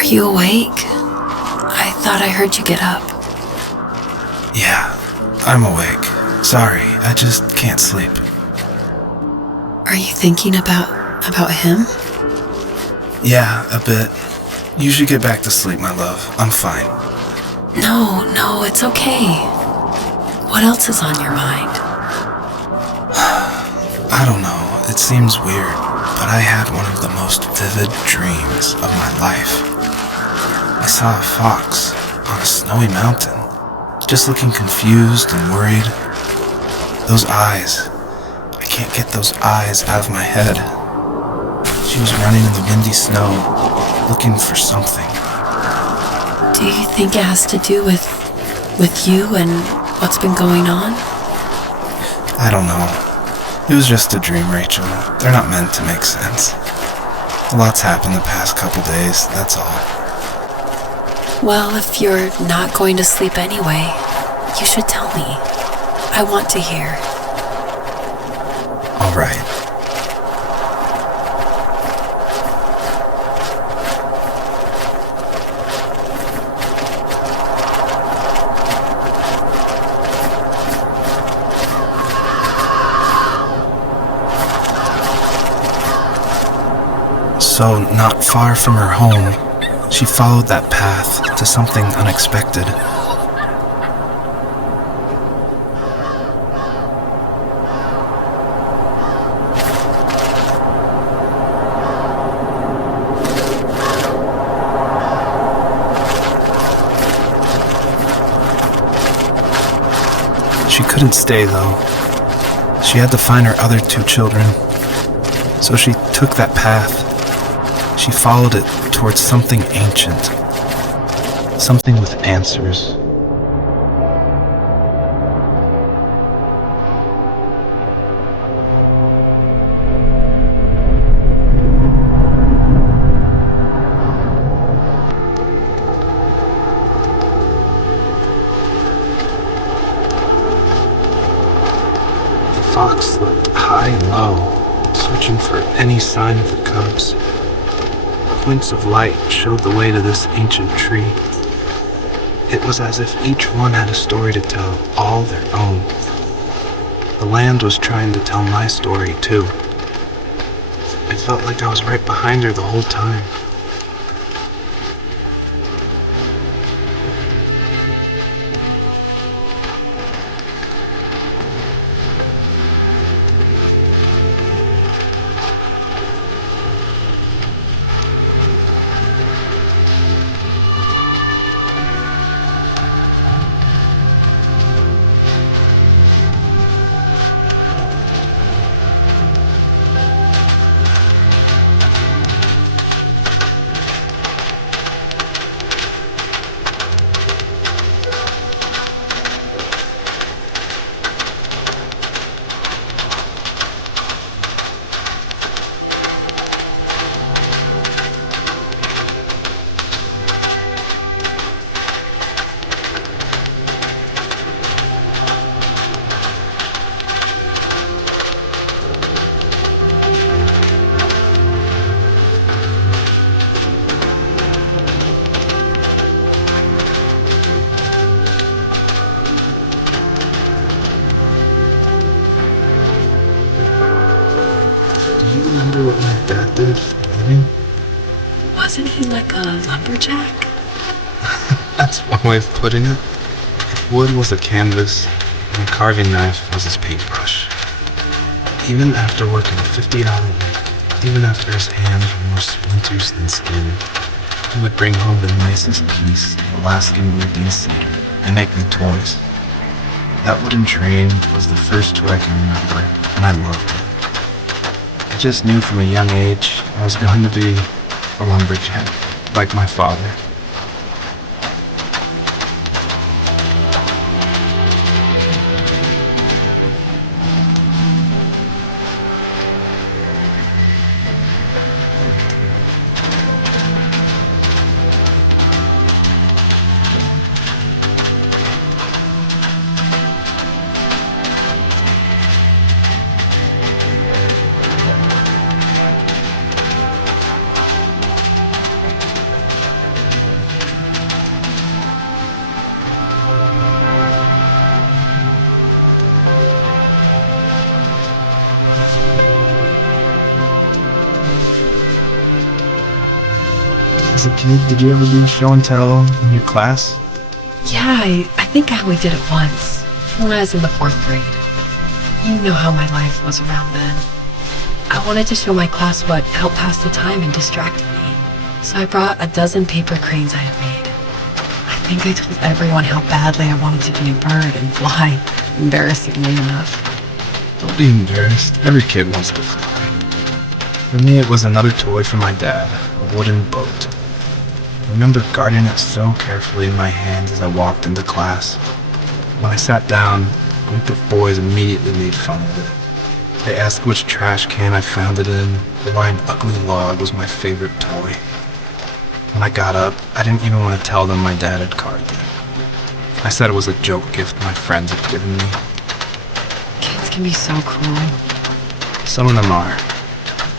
Are you awake? I thought I heard you get up. Yeah, I'm awake. Sorry, I just can't sleep. Are you thinking about him? Yeah, a bit. You should get back to sleep, my love. I'm fine. No, it's okay. What else is on your mind? I don't know, it seems weird, but I had one of the most vivid dreams of my life. I saw a fox on a snowy mountain, just looking confused and worried. Those eyes, I can't get those eyes out of my head. She was running in the windy snow, looking for something. Do you think it has to do with you and what's been going on? I don't know. It was just a dream, Rachel. They're not meant to make sense. A lot's happened the past couple days, that's all. Well, if you're not going to sleep anyway, you should tell me. I want to hear. All right. So, not far from her home, she followed that path to something unexpected. She couldn't stay, though. She had to find her other two children. So she took that path. She followed it towards something ancient. Something with answers. The fox looked high and low, searching for any sign of the cubs. Points of light showed the way to this ancient tree. It was as if each one had a story to tell, all their own. The land was trying to tell my story, too. It felt like I was right behind her the whole time. Do you remember what my dad did for a living? Wasn't he like a lumberjack? That's one way of putting it. Wood was a canvas, and a carving knife was his paintbrush. Even after working a 50-hour week, even after his hands were more splinters than skin, he would bring home the nicest piece of Alaskan wood cedar and make me toys. That wooden train was the first toy I can remember, and I loved it. I just knew from a young age I was going to be a lumberjack, like my father. As a kid, did you ever do show and tell in your class? Yeah, I think I only did it once, when I was in the 4th grade. You know how my life was around then. I wanted to show my class what helped pass the time and distracted me. So I brought a dozen paper cranes I had made. I think I told everyone how badly I wanted to be a bird and fly, embarrassingly enough. Don't be embarrassed. Every kid wants to fly. For me, it was another toy from my dad, a wooden boat. I remember guarding it so carefully in my hands as I walked into class. When I sat down, a group of boys immediately made fun of it. They asked which trash can I found it in, or why an ugly log was my favorite toy. When I got up, I didn't even want to tell them my dad had carved it. I said it was a joke gift my friends had given me. Kids can be so cruel. Some of them are.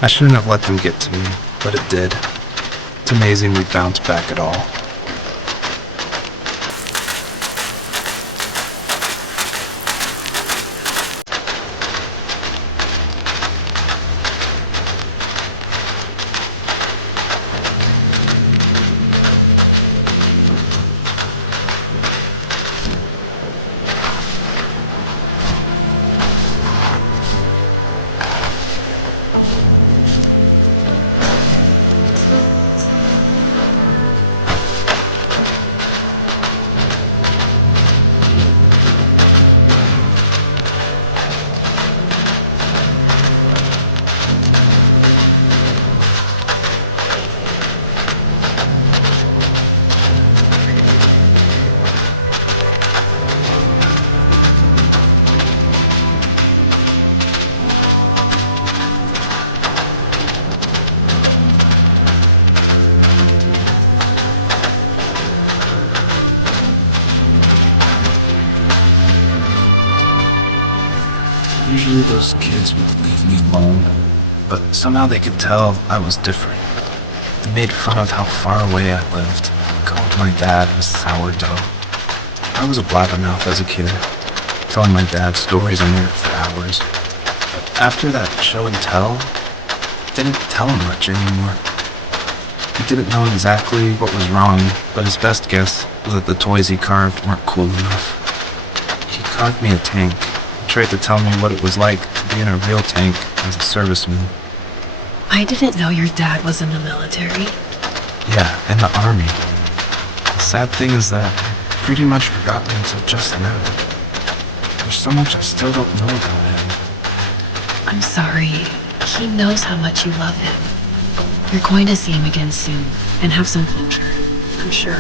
I shouldn't have let them get to me, but it did. It's amazing we bounced back at all. Usually those kids would leave me alone, but somehow they could tell I was different. They made fun of how far away I lived, called my dad a sourdough. I was a blabbermouth as a kid, telling my dad stories on there for hours. But after that show and tell, I didn't tell him much anymore. He didn't know exactly what was wrong, but his best guess was that the toys he carved weren't cool enough. He carved me a tank. Tried to tell me what it was like to be in a real tank as a serviceman. I didn't know your dad was in the military. Yeah, in the army. The sad thing is that I pretty much forgot me until just now. There's so much I still don't know about him. I'm sorry. He knows how much you love him. You're going to see him again soon and have some closure, I'm sure.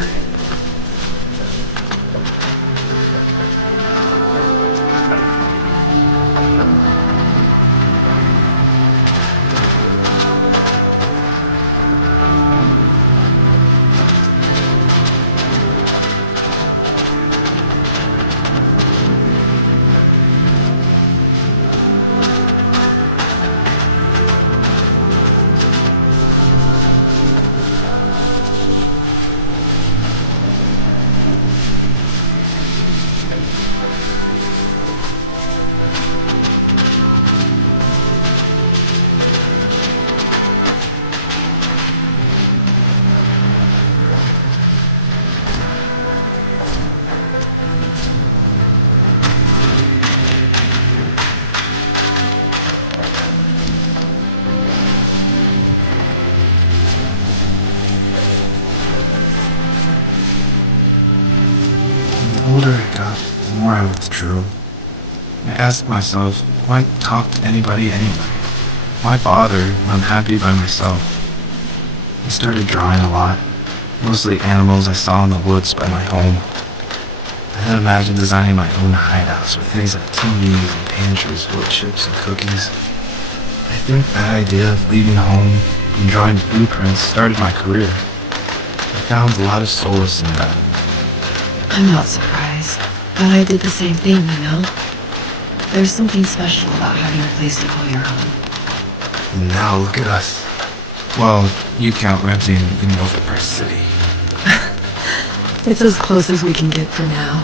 The older I got, the more I withdrew. I asked myself, why talk to anybody anyway? Why bother when I'm happy by myself? I started drawing a lot, mostly animals I saw in the woods by my home. I then imagined designing my own hideouts with things like TVs and pantries full of chips and cookies. I think that idea of leaving home and drawing blueprints started my career. I found a lot of solace in that. I'm not surprised, but I did the same thing, you know? There's something special about having a place to call your own. And now look at us. Well, you count renting in Overpress City. It's as close as we can get for now.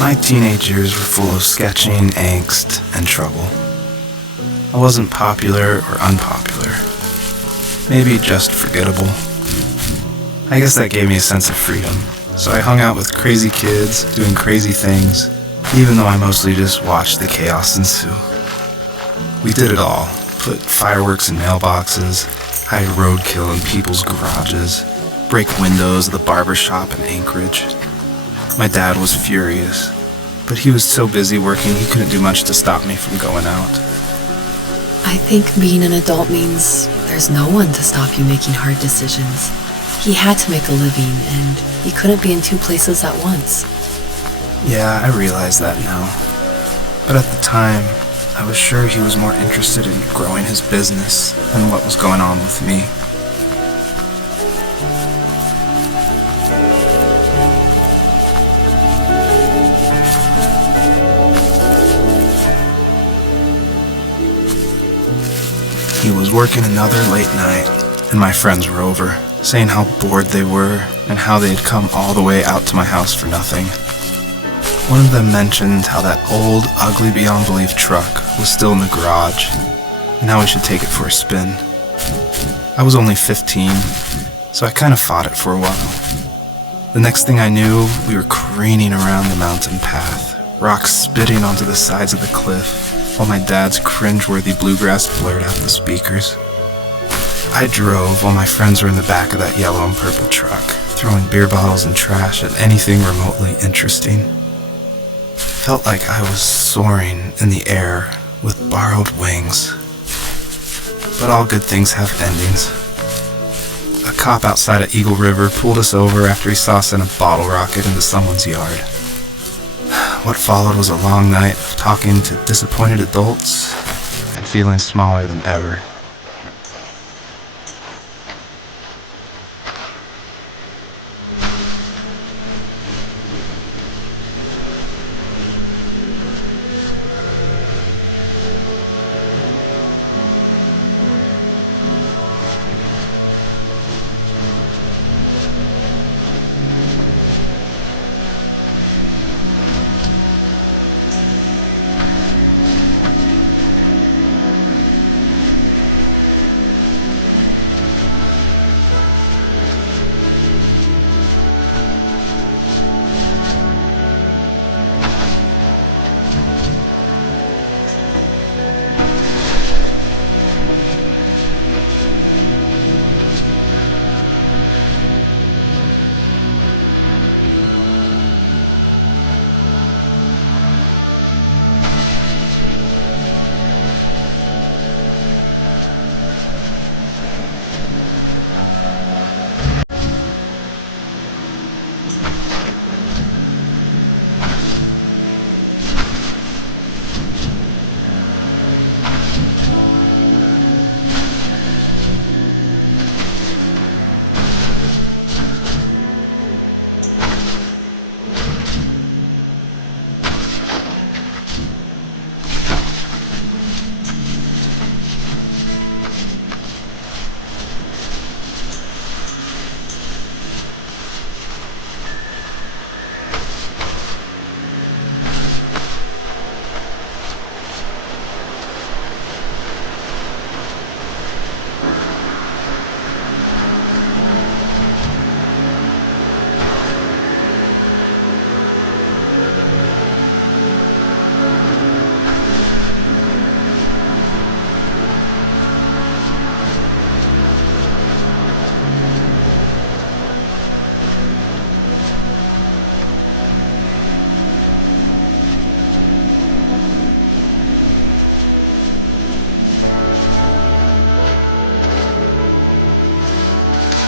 My teenage years were full of sketching, angst, and trouble. I wasn't popular or unpopular. Maybe just forgettable. I guess that gave me a sense of freedom, so I hung out with crazy kids, doing crazy things, even though I mostly just watched the chaos ensue. We did it all. Put fireworks in mailboxes, hide roadkill in people's garages, break windows of the barber shop in Anchorage. My dad was furious, but he was so busy working he couldn't do much to stop me from going out. I think being an adult means there's no one to stop you making hard decisions. He had to make a living, and he couldn't be in two places at once. Yeah, I realize that now. But at the time, I was sure he was more interested in growing his business than what was going on with me. He was working another late night, and my friends were over, saying how bored they were and how they'd come all the way out to my house for nothing. One of them mentioned how that old, ugly beyond belief truck was still in the garage, and how we should take it for a spin. I was only 15, so I kind of fought it for a while. The next thing I knew, we were careening around the mountain path, rocks spitting onto the sides of the cliff, while my dad's cringeworthy bluegrass blared out the speakers. I drove while my friends were in the back of that yellow and purple truck, throwing beer bottles and trash at anything remotely interesting. Felt like I was soaring in the air with borrowed wings. But all good things have endings. A cop outside of Eagle River pulled us over after he saw us send a bottle rocket into someone's yard. What followed was a long night of talking to disappointed adults and feeling smaller than ever.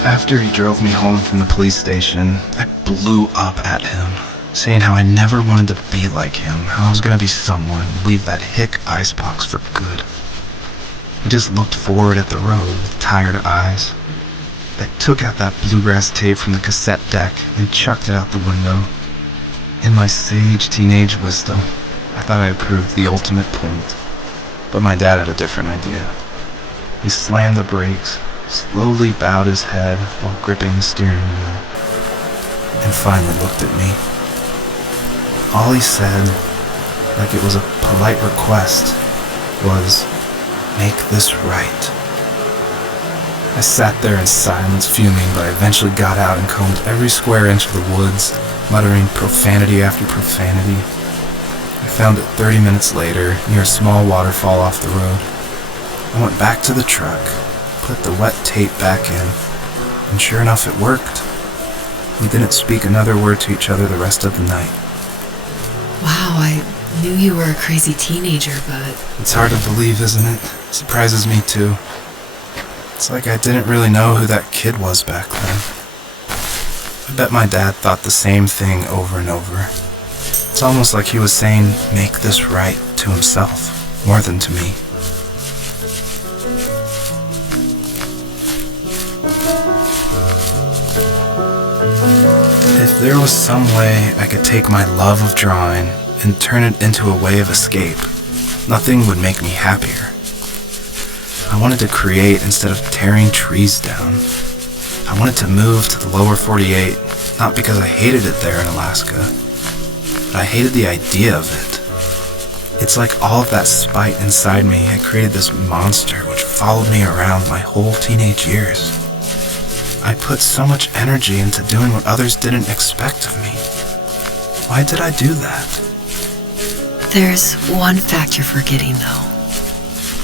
After he drove me home from the police station, I blew up at him, saying how I never wanted to be like him, how I was gonna be someone, leave that hick icebox for good. He just looked forward at the road with tired eyes. I took out that bluegrass tape from the cassette deck and chucked it out the window. In my sage teenage wisdom, I thought I proved the ultimate point, but my dad had a different idea. He slammed the brakes, slowly bowed his head while gripping the steering wheel, and finally looked at me. All he said, like it was a polite request, was, "Make this right." I sat there in silence, fuming, but I eventually got out and combed every square inch of the woods, muttering profanity after profanity. I found it 30 minutes later, near a small waterfall off the road. I went back to the truck, put the wet tape back in, and sure enough it worked. We didn't speak another word to each other the rest of the night. Wow, I knew you were a crazy teenager, but It's hard to believe, isn't it? Surprises me too. It's like I didn't really know who that kid was back then. I bet my dad thought the same thing over and over. It's almost like he was saying, "Make this right," to himself, more than to me. If there was some way I could take my love of drawing and turn it into a way of escape, nothing would make me happier. I wanted to create instead of tearing trees down. I wanted to move to the lower 48, not because I hated it there in Alaska, but I hated the idea of it. It's like all of that spite inside me had created this monster which followed me around my whole teenage years. I put so much energy into doing what others didn't expect of me. Why did I do that? there's one fact you're forgetting, though.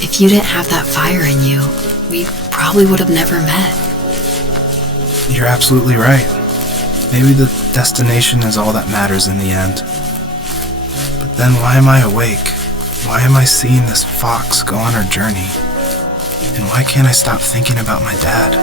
If you didn't have that fire in you, we probably would have never met. You're absolutely right. Maybe the destination is all that matters in the end. But then why am I awake? Why am I seeing this fox go on her journey? And why can't I stop thinking about my dad?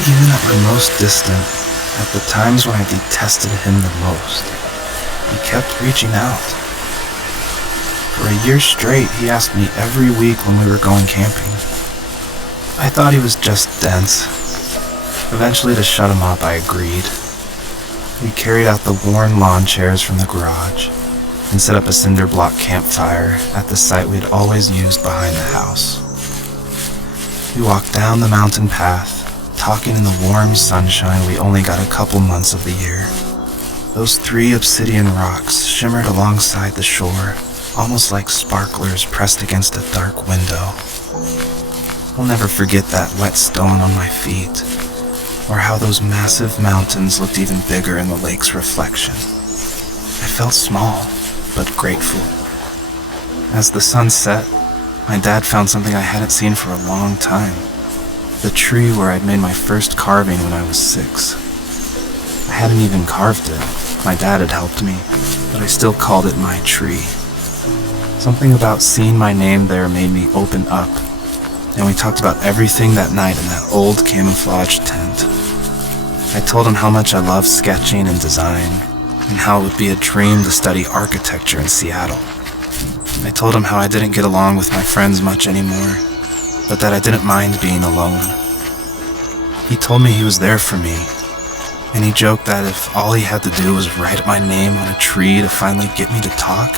Even at my most distant, at the times when I detested him the most, he kept reaching out. For a year straight, he asked me every week when we were going camping. I thought he was just dense. Eventually, to shut him up, I agreed. We carried out the worn lawn chairs from the garage and set up a cinder block campfire at the site we'd always used behind the house. We walked down the mountain path, talking in the warm sunshine we only got a couple months of the year. Those 3 obsidian rocks shimmered alongside the shore, almost like sparklers pressed against a dark window. I'll never forget that wet stone on my feet, or how those massive mountains looked even bigger in the lake's reflection. I felt small, but grateful. As the sun set, my dad found something I hadn't seen for a long time. The tree where I'd made my first carving when I was 6. I hadn't even carved it. My dad had helped me, but I still called it my tree. Something about seeing my name there made me open up, and we talked about everything that night in that old camouflage tent. I told him how much I loved sketching and design, and how it would be a dream to study architecture in Seattle. I told him how I didn't get along with my friends much anymore, but that I didn't mind being alone. He told me he was there for me, and he joked that if all he had to do was write my name on a tree to finally get me to talk,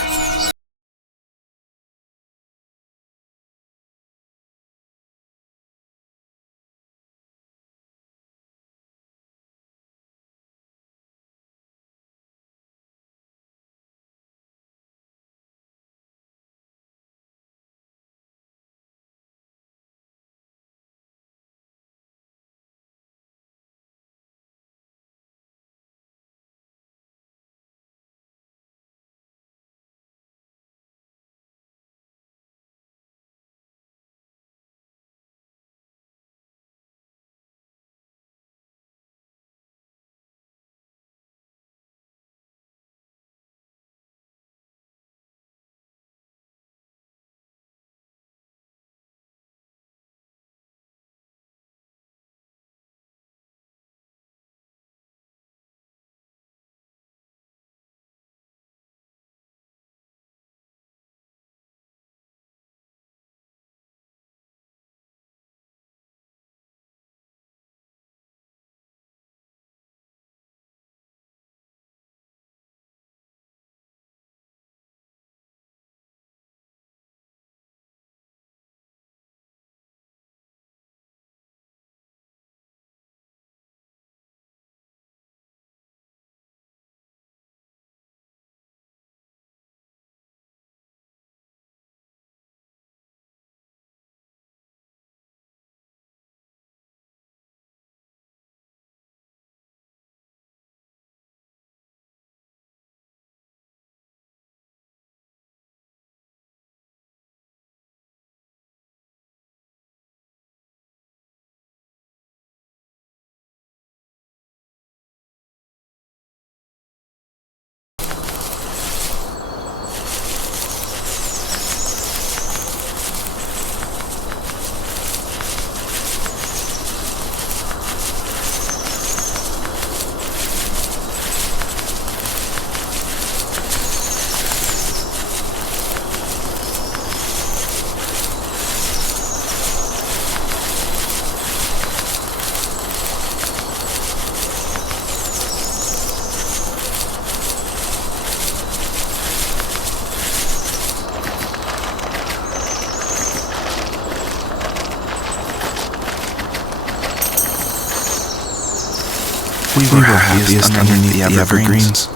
were happiest underneath the evergreens.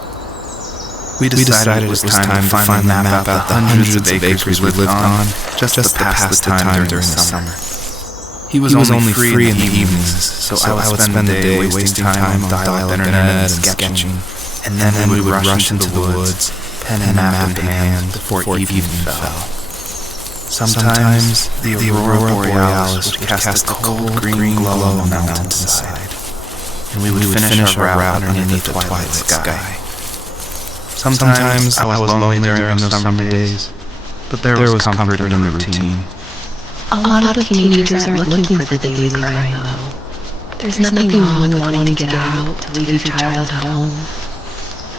We decided it was time to finally map out the hundreds of acres we lived on just to pass the time during the summer. He was only free in the evenings, so I would spend the day wasting time on dial-up internet and sketching, and then we would rush into the woods, pen and map in hand, before evening fell. Sometimes the aurora borealis would cast a cold green glow on the mountainside, and we would finish our route underneath the twilight sky. Sometimes I was lonely during those summer days, but there was comfort in the routine. A lot of teenagers aren't looking for the daily grind, though. There's nothing wrong with wanting to get out, to leave your child at home.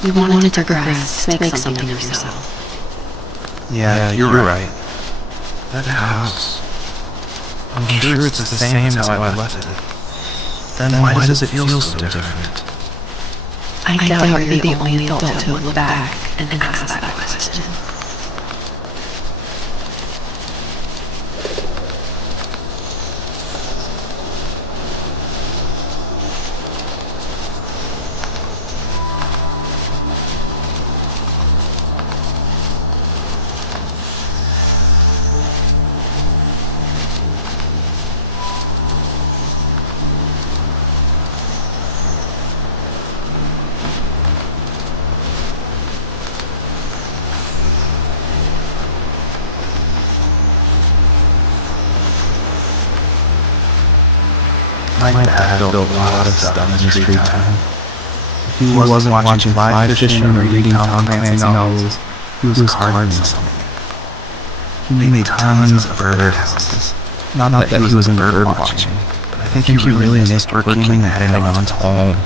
You wanted to progress, make something of yourself. Yeah, you're right. That house. I'm sure it's the same as how I left it. Then why does it feel so different? I doubt you're the only adult to look back and ask that question. My dad built a lot of stuff in his free time. If he wasn't watching fly fishing or reading Tom Clancy novels, he was carving something. He made tons of bird houses. Not that he was in bird watching, but I think he really missed working and heading on to home.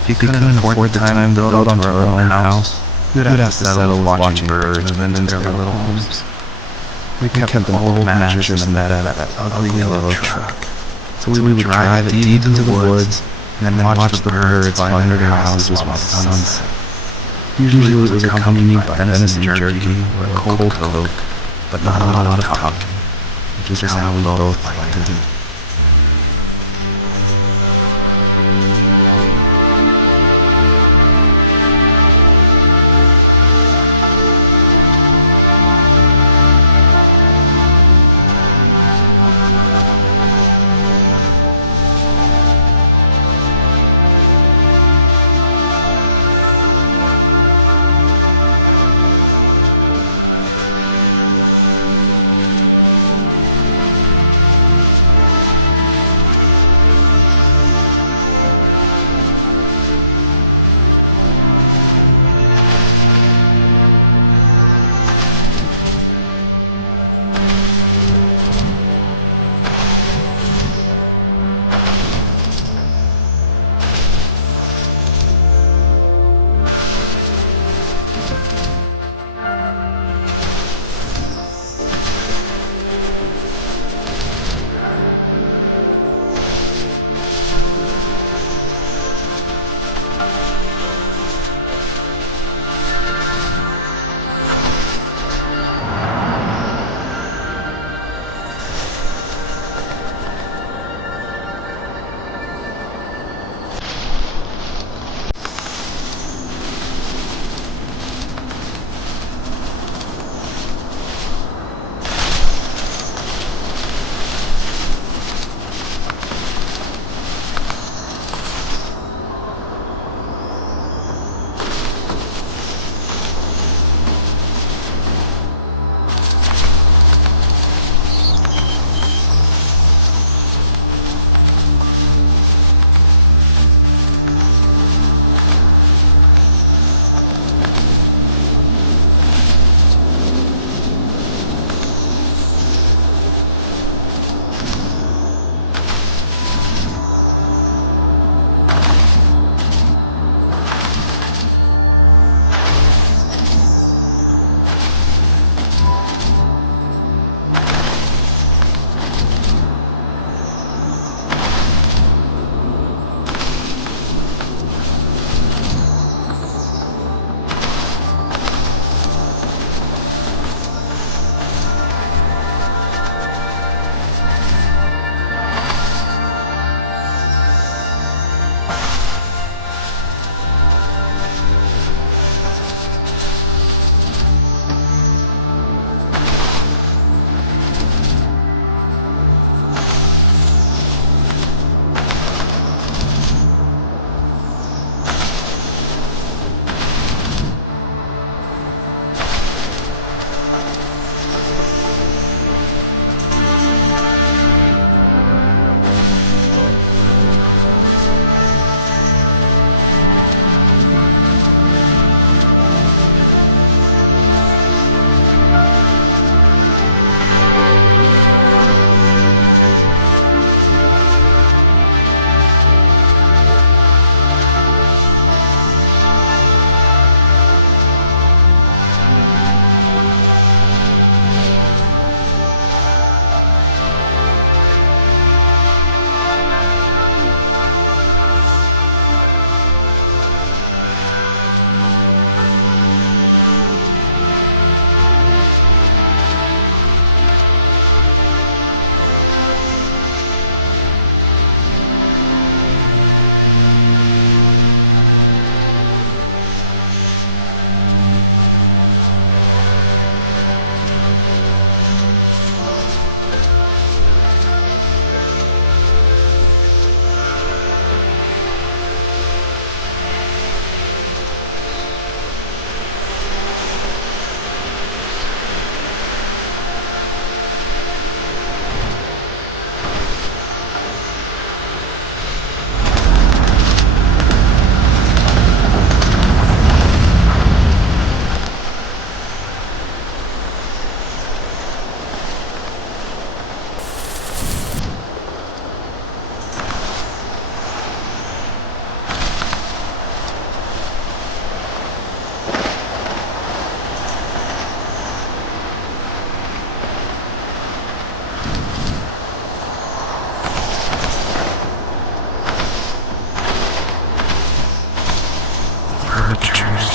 If he couldn't afford the time to build onto our own house, he would have to settle with watching birds move into their little homes. We kept an old mattress in that ugly yellow truck. So we would drive it deep into the woods, and then watch the birds fly under their houses while the sun set. Usually it was accompanied by venison jerky or a cold Coke, but not a lot of talking, which is how we both liked to do.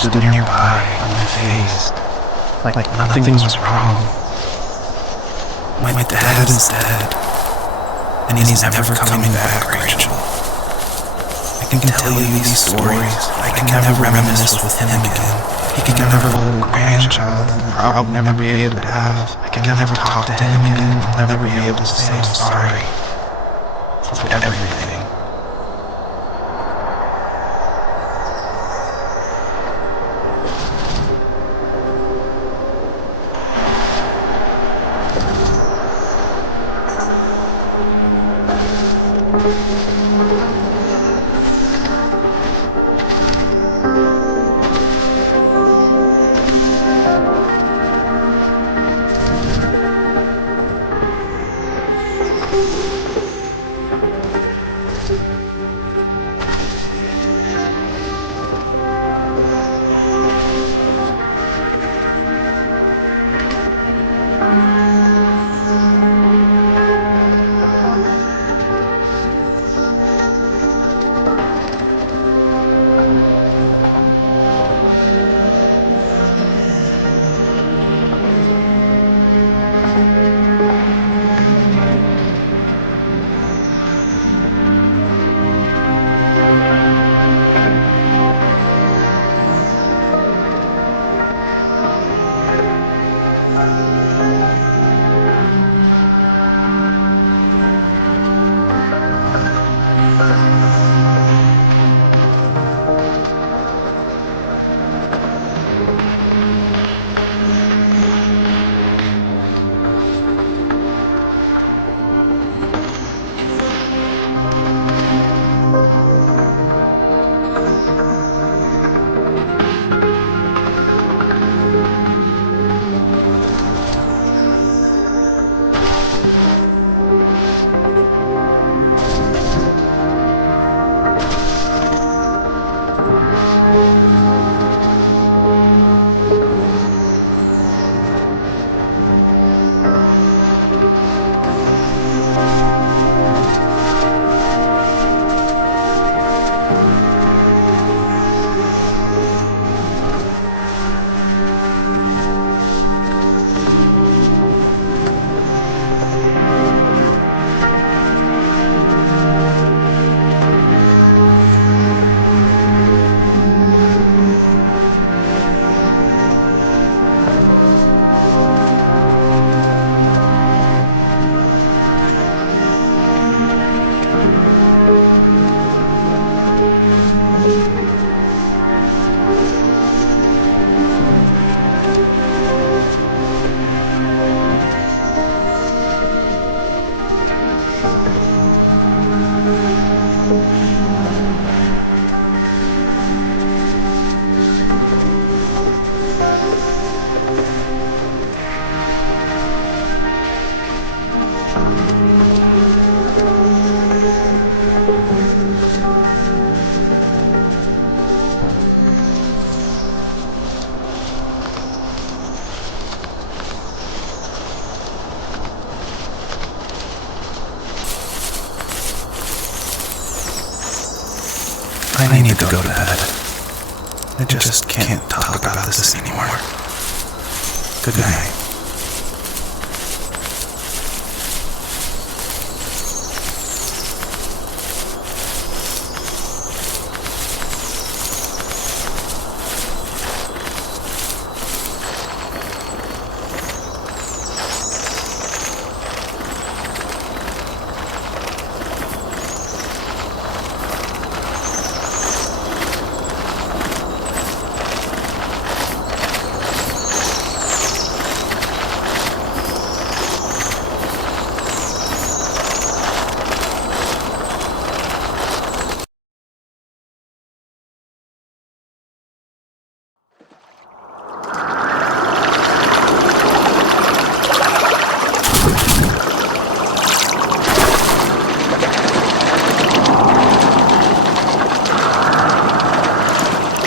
stood nearby, unfazed, like nothing was wrong. My dad is dead, and he's never coming back, Rachel. I can tell you these stories, I can never reminisce with him again. He can never hold a grandchild, and I'll never be able to have. I can never talk to him again, I'll never be able to say I'm sorry for everything. I need to go to bed. I just can't talk about this anymore. Good night.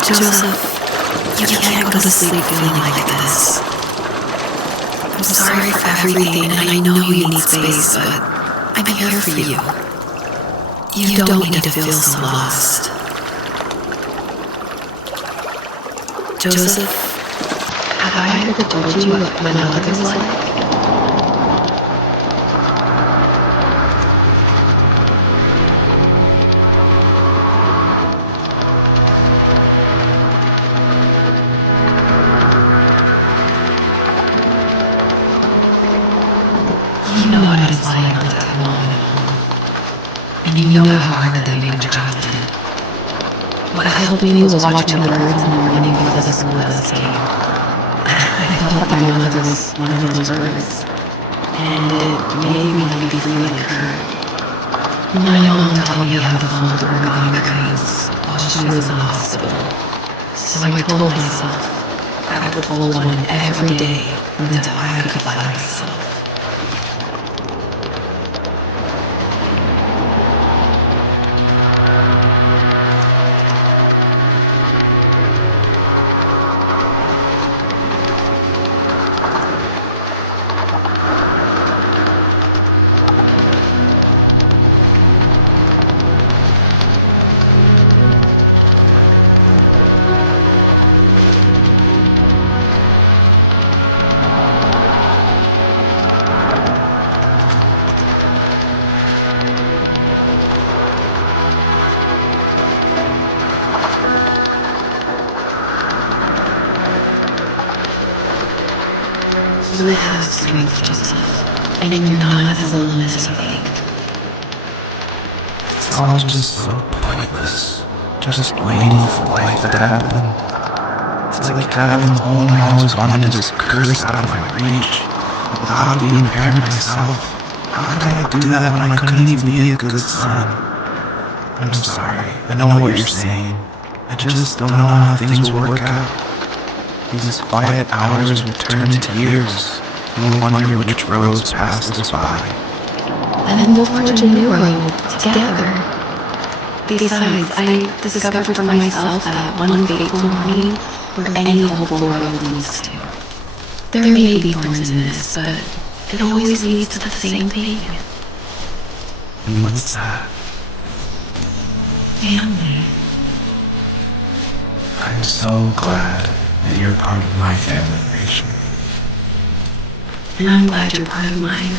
Joseph, you can't go to sleep feeling like this. I'm sorry for everything, and I know you need space, but I'm here for you. You don't need to feel so lost. Joseph, have I ever told you what my mother was like? You know what it's like not to have mom at home. And you know how hard that made my childhood. What helped me was watching the birds in the morning before the school bus came. I felt like my mother was one of those birds. And it made me want to be free like her. My mom taught me how to hold her concretes while she was in the hospital. So I told myself I would hold one every day until I could fly myself. You have strength, Joseph, and you're not as alone as you think. It's all just so pointless. Just waiting for life to happen. It's like having the home I always wanted just cursed out of my reach. Without being a parent myself. How did I do that when I couldn't even be a good son? I'm sorry. I know what you're saying. I just don't know how things will work out. These quiet hours will turn into years. We'll wonder which roads passed us by. And we'll forge a new road together. Besides, I discovered for myself that one fateful morning where any hopeful road leads to. There may be thorns in this, but it always leads to the same thing. And what's that? Family. I'm so glad that you're part of my family, Rachel. And I'm glad you're part of mine.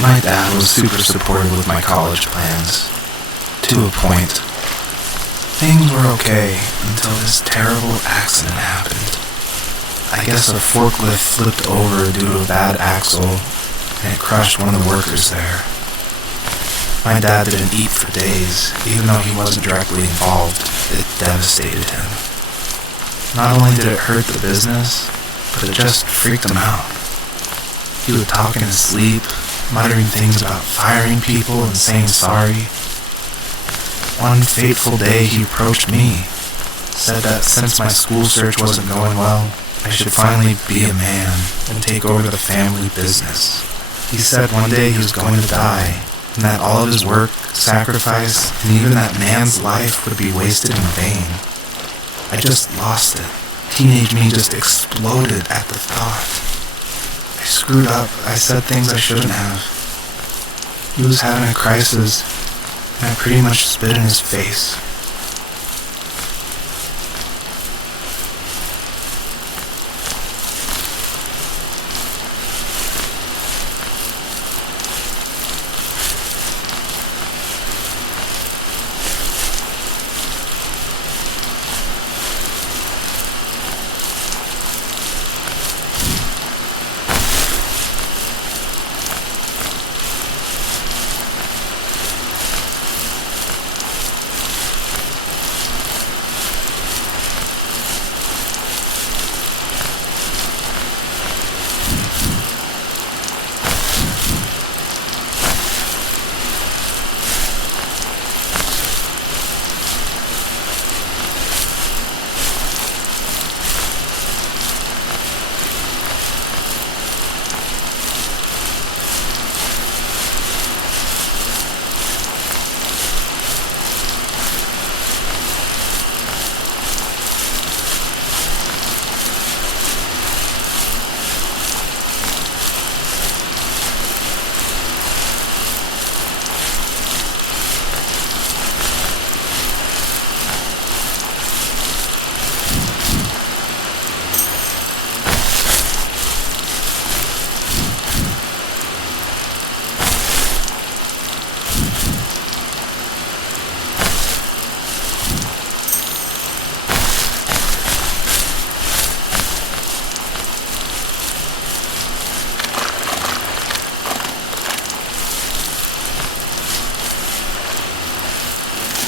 My dad was super supportive with my college plans. To a point. Things were okay until this terrible accident happened. I guess a forklift flipped over due to a bad axle, and it crushed one of the workers there. My dad didn't eat for days, even though he wasn't directly involved. It devastated him. Not only did it hurt the business, but it just freaked him out. He would talk in his sleep, muttering things about firing people and saying sorry. One fateful day he approached me, said that since my school search wasn't going well, I should finally be a man and take over the family business. He said one day he was going to die, and that all of his work, sacrifice, and even that man's life would be wasted in vain. I just lost it. Teenage me just exploded at the thought. I screwed up. I said things I shouldn't have. He was having a crisis, and I pretty much spit in his face.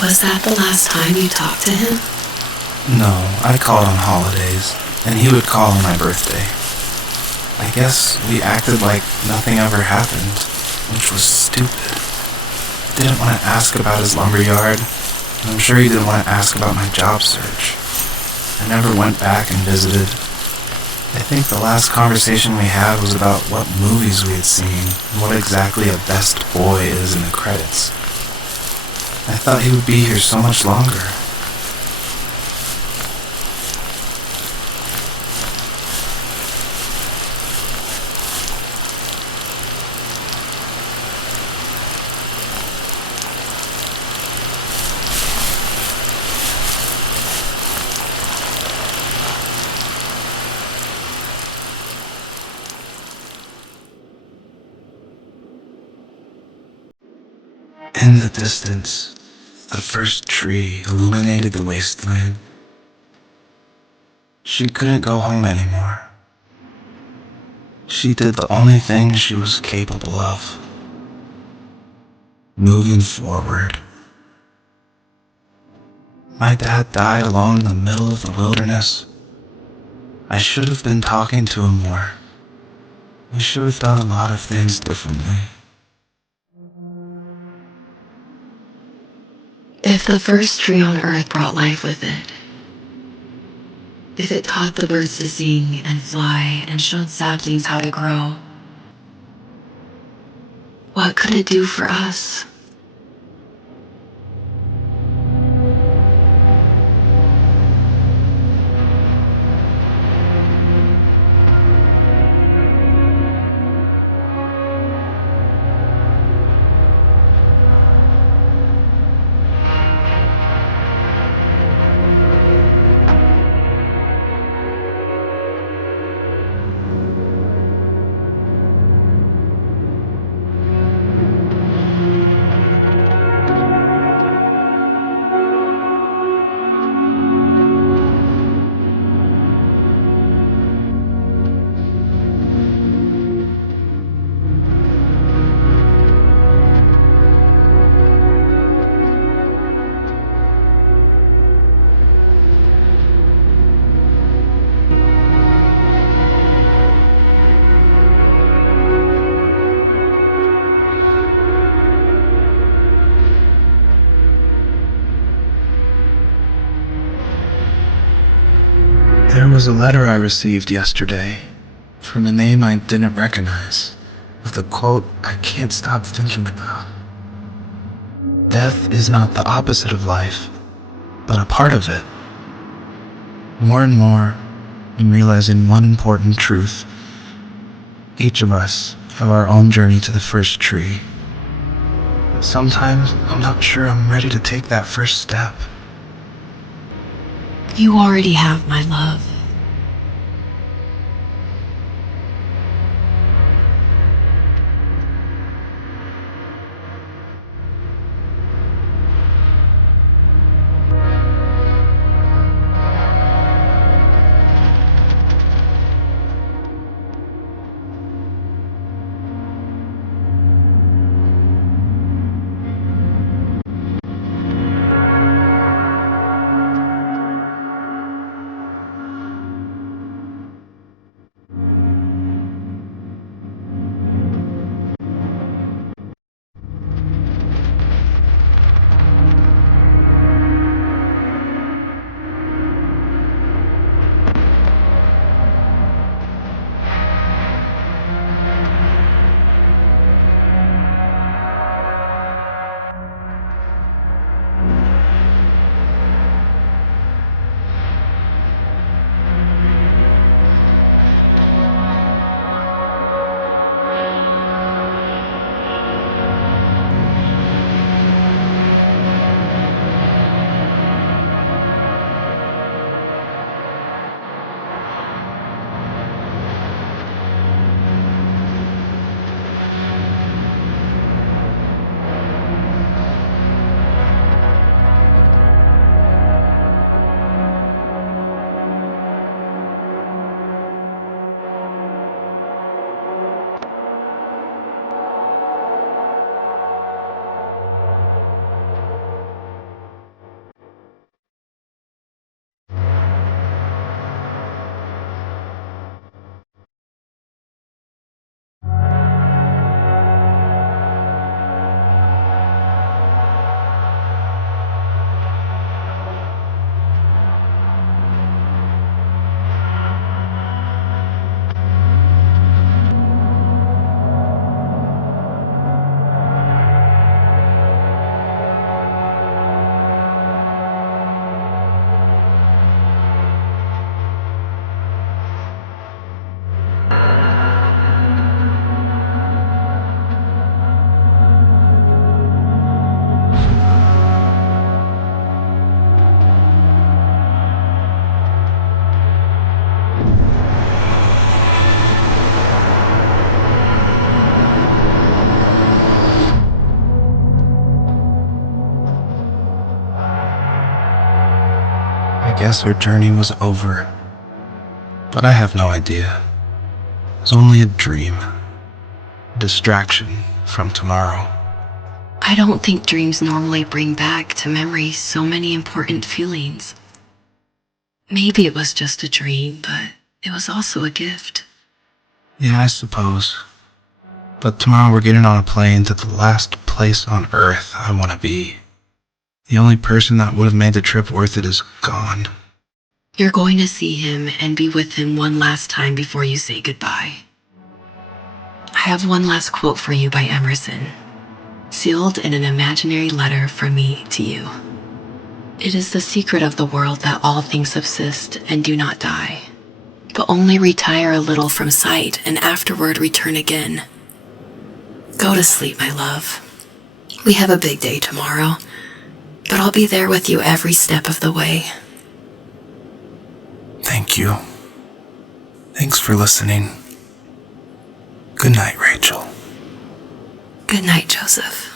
Was that the last time you talked to him? No, I called on holidays, and he would call on my birthday. I guess we acted like nothing ever happened, which was stupid. Didn't want to ask about his lumberyard, and I'm sure he didn't want to ask about my job search. I never went back and visited. I think the last conversation we had was about what movies we had seen, and what exactly a best boy is in the credits. I thought he would be here so much longer. In the distance, the first tree illuminated the wasteland. She couldn't go home anymore. She did the only thing she was capable of. Moving forward. My dad died alone in the middle of the wilderness. I should have been talking to him more. We should have done a lot of things differently. If the first tree on Earth brought life with it, if it taught the birds to sing and fly and showed saplings how to grow, what could it do for us? was a letter I received yesterday from a name I didn't recognize, with a quote I can't stop thinking about. Death is not the opposite of life, but a part of it. More and more, I'm realizing one important truth. Each of us have our own journey to the first tree. But sometimes I'm not sure I'm ready to take that first step. You already have my love. I guess our journey was over. But I have no idea. It was only a dream. A distraction from tomorrow. I don't think dreams normally bring back to memory so many important feelings. Maybe it was just a dream, but it was also a gift. Yeah, I suppose. But tomorrow we're getting on a plane to the last place on Earth I want to be. The only person that would have made the trip worth it is gone. You're going to see him and be with him one last time before you say goodbye. I have one last quote for you by Emerson, sealed in an imaginary letter from me to you. It is the secret of the world that all things subsist and do not die, but only retire a little from sight and afterward return again. Go to sleep, my love. We have a big day tomorrow, but I'll be there with you every step of the way. Thank you. Thanks for listening. Good night, Rachel. Good night, Joseph.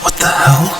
What the hell?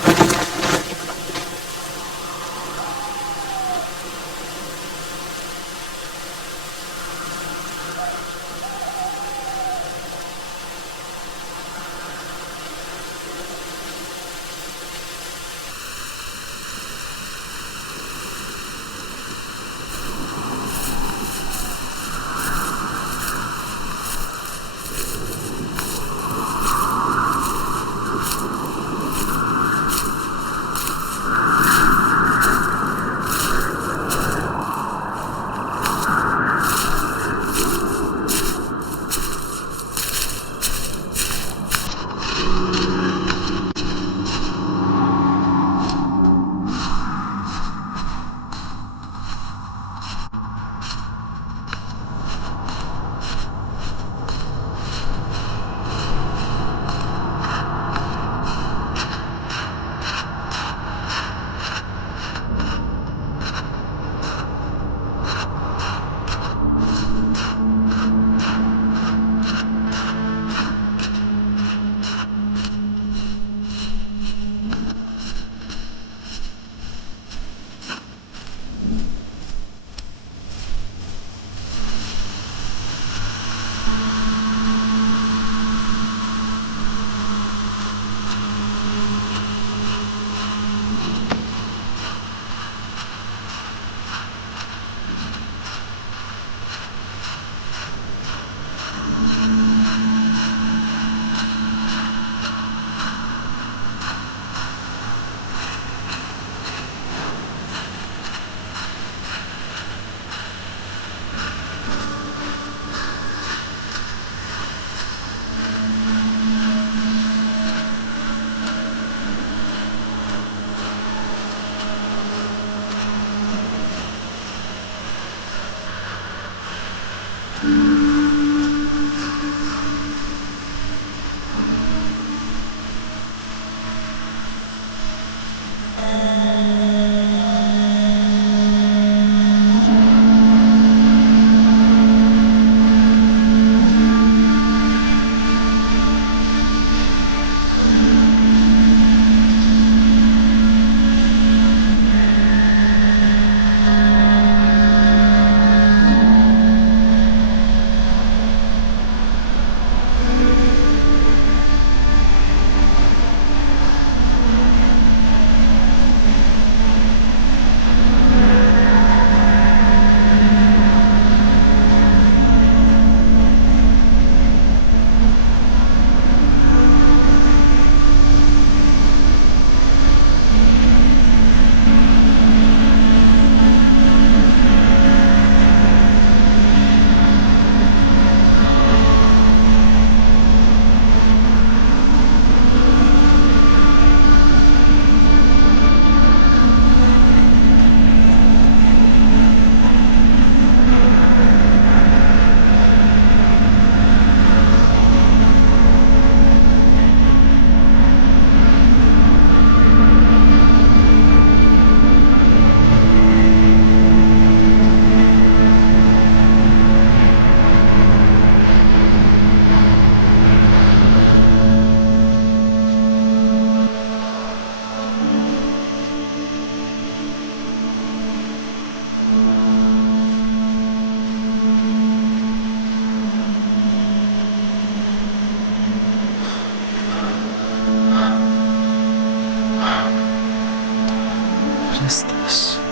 What is this?